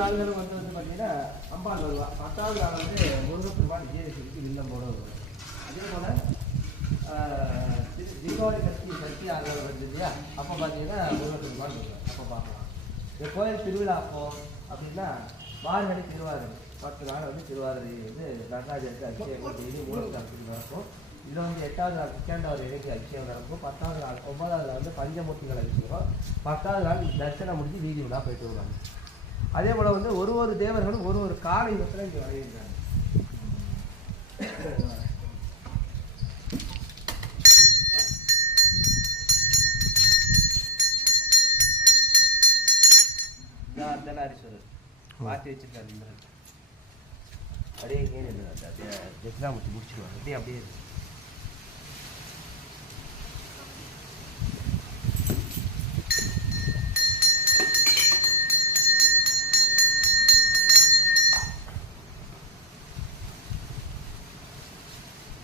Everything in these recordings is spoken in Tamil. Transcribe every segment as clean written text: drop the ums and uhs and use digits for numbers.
நாள்களும் வந்து பார்த்தீங்கன்னா அம்பாள் வருவா. 10வது நாள் வந்து முருகப்பெருமான் விஜயதசமிக்கு வில்லம் போட வருவார். அதே போல் தீபாவளி சக்தி ஆறுதல் வருது இல்லையா, அப்போ பார்த்தீங்கன்னா முருகப்பெருமான் வருவார். அப்போ பார்க்கலாம். இந்த கோயில் திருவிழா அப்போ அப்படின்னா மார்கழி திருவாதிரை 10 நாள் வந்து திருவாதிரை வந்து நடராஜருக்கு அபிஷேகம் டெய்லி மூலஸ்தானத்துக்கு நடக்கும். இதில் வந்து 8வது நாள் கிருஷ்ணாண்டவர் இணைக்கு அபிஷேகம் நடக்கும். 10வது நாள் 9வது நாள் வந்து பஞ்சமூர்த்திகள் அபிஷேகம். 10வது நாள் தரிசனம் முடிஞ்சு வீதி விழா போயிட்டு வருவாங்க. அதே போல் வந்து ஒரு தேவர்களும் ஒரு கால யுகத்தில் இங்கே வரைகிறாங்க. அர்த்தநாரீஸ்வரர் மாற்றி வச்சிருக்காரு. இந்திரன் அப்படியே எங்கே தட்சிணாமூர்த்தி முடிச்சிருவாங்க. அப்படியே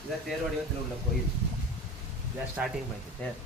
இதான் தேர் வடிவத்தில் உள்ள கோயில். இதான் ஸ்டார்டிங் பாயிண்ட் தேர்.